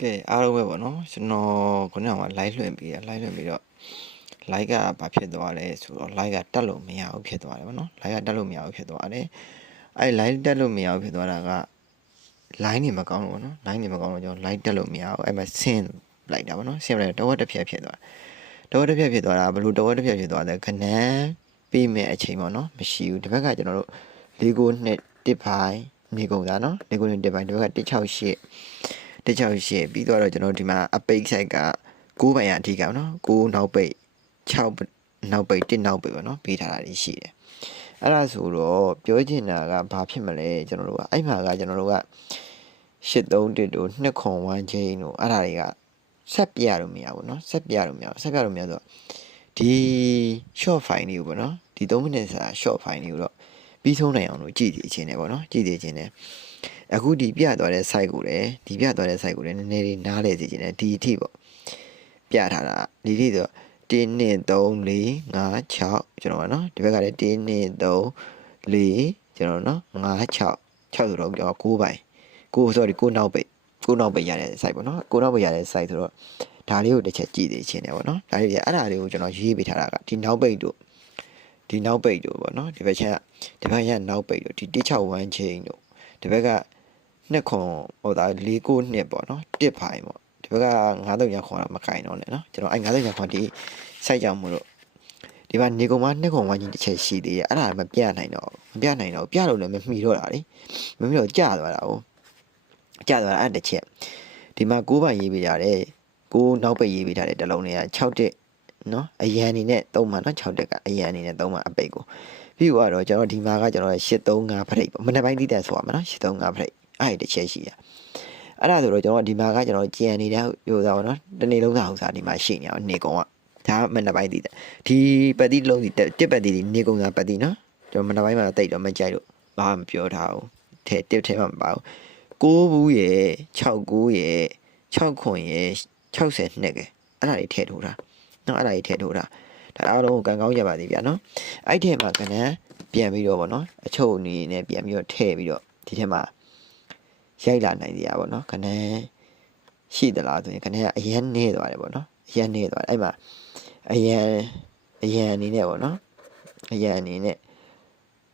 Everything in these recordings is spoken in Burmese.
ကဲအားလုံးပဲပေါ့နော်ကျွန်တော်ခုနက live လွှင့်ပြီးတော့ live ကဘာဖြစ်သွားလဲဆိုတော့ live ကတက်လို့မရဘူးဖြစ်သွားတယ်ပေါ့နော် live ကတက်လို့မရဘူးဖြစ်သွားတယ်အဲ့ live တက်လို့မရဘူးဖြစ်သွားတာက line နေမကောင်းလို့ပေါ့နော် line နေမကောင်းလို့ကျွန်တော် live တက်လို့မရဘူးအဲ့မှာဆင်းလိုက်တာပေါ့နော်ဆင်းလိုက်တဝက်တစ်ဖြတ်ဖြစ်သွားတဝက်တစ်ဖြတ်ဖြစ်သွားတာဘယ်လိုတဝက်တစ်ဖြတ်ဖြစ်သွားလဲခဏပြီးမဲ့အချိန်ပေါ့နော်မရှိဘူးဒီဘက်ကကျွန်တော်တို့492 1ပိုင်းနေကုန်သားနော်492 1ပိုင်းဒီဘက်က168ပြီးတော့ကျွန်တော်ဒီမှာအပိတ် site က9ပိုင်းအထိကပေါ့နော်9နောက်ပိတ်6နောက်ပိတ်1နောက်ပိတ်ပေါ့နော်ပေးထားတာရှိတယ်အဲ့ဒါဆိုတော့ပြောချင်တာကဘာဖြစ်မလဲကျွန်တော်တို့ကအဲ့မှာကကျွန်တော်တို့က831တို့201ချင်းတို့အဲ့ဒါတွေကဆက်ပြရလို့မရဘူးเนาะဆက်ပြရလို့မရဆိုတော့ဒီ short file တွေကိုပေါ့နော်ဒီ3မိနစ်စာ short file တွေကိုတော့ပြီးဆုံးနိုင်အောင်လို့ကြည့်သေးခြင်းတယ်ပေါ့နော်ကြည့်သေးခြင်းတယ်အခုဒီပြသွားတဲ့ site ကိုလည်းနည်းနည်းလေးနားလဲစေခြင်းတယ်ဒီအထိပေါ့ပြထားတာဒီအထိဆို1 2 3 4 5 6ကျွန်တော်ကနော်ဒီဘက်ကလည်း1 2 3 4ကျွန်တော်နော်5 6ဆိုတော့ကျွန်တော်9ပိုင်း9နောက်ပိတ်ရတဲ့ site ပေါ့နော်9နောက်ပိတ်ရတဲ့ site ဆိုတော့ဒါလေးကိုတစ်ချက်ကြည့်သေးခြင်းတယ်ပေါ့နော်ဒါလေးအဲ့ဒါလေးကိုကျွန်တော်ရေးပေးထားတာကဒီနောက်ပိတ်တို့ပေါ့နော်ဒီဘက်ချက်နောက်ပိတ်တို့ဒီ161 chain တို့ဒီဘက်က2ခွန်ဟိုဒါ492ပေါ့နော်1ဖိုင်ပေါ့ဒီဘက်က9300ခွန်တော့မခိုင်တော့နဲ့နော်ကျွန်တော်အဲ့9300ခွန်ဒီ site ကြောင့်မို့လို့ဒီမှာနေကုန်မှာ2ခွန်ဝိုင်းကြီးတစ်ချက်ရှိသေးတယ်အဲ့ဒါမပြနိုင်တော့ပြလို့လည်းမမှီတော့တာလေမမှီတော့ကျသွားတာအဲ့တစ်ချက်ဒီမှာ9ပိုင်းရေးပေးရတယ်9နောက်ပိတ်ရေးပေးထားတဲ့တလုံးတွေက6တက်နော်အရန်အနေနဲ့3မှာနော်6တက်ကအရန်အနေနဲ့3မှာအပိတ်ကိုပြီးတော့ကျွန်တော်ဒီမှာကကျွန်တော်835ဖရိတ်ပေါ့မနေ့ပိုင်းတိတက်ဆိုရမှာနော်835ဖရိတ်အဲ့ဒီတစ်ချက်ရှိတာအဲ့ဒါဆိုတော့ကျွန်တော်ဒီမှာကကျွန်တော်ကြံနေတဲ့ဟိုသားပေါ့နော်တနေ့လုံးစာဥစားဒီမှာရှိနေအောင်နေကုန်ကဒါမနေ့ပိုင်းတိတက်ဒီပတ်တိလုံးစီတစ်ပတ်တိနေကုန်စာပတ်တိနော်ကျွန်တော်မနေ့ပိုင်းမှာတိတ်တော့မကြိုက်လို့ဘာမှမပြောထားဘူးထဲမှာမပါဘူး9ဘူးရဲ့6 9ရဲ့6ခွန်ရဲ့62ကဲအဲ့ဒါတွေထည့်ထိုးတာနော်အဲ့ဒါတွေထည့်ထိုးတာဒါအားလုံးကိုကန်ကောင်းကြပါသေးဗျာနော်အဲ့ထဲမှာကဏ္ဍပြန်ပြီးတော့ဗောနော်အချုပ်အနေနဲ့ပြန်ပြီးတော့ထည့်ပြီးတော့ဒီထဲမှာရိုက်လာနိုင်သေးရပါတော့ခဏရှိသလားဆိုရင်ခဏအရန်နေသွားတယ်ပေါ့နော်အရန်နေသွားတယ်အဲ့မှာအရန်အနေနဲ့ပေါ့နော်အရန်အနေနဲ့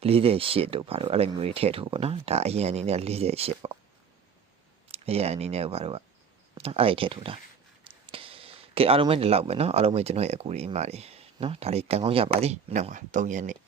48တို့ဘာလို့အဲ့လိုမျိုးတွေထည့်ထိုးပေါ့နော်ဒါအရန်အနေနဲ့48ပေါ့အရန်အနေနဲ့ဘာလို့ကနော်အဲ့ဒီထည့်ထိုးတာကဲအားလုံးပဲဒီလောက်ပဲနော်အားလုံးပဲကျွန်တော်ရဲ့အကူတွေအမတွေနော်ဒါလေးကန်ကောင်းကြပါသည်မနေ့က3ရက်နေ့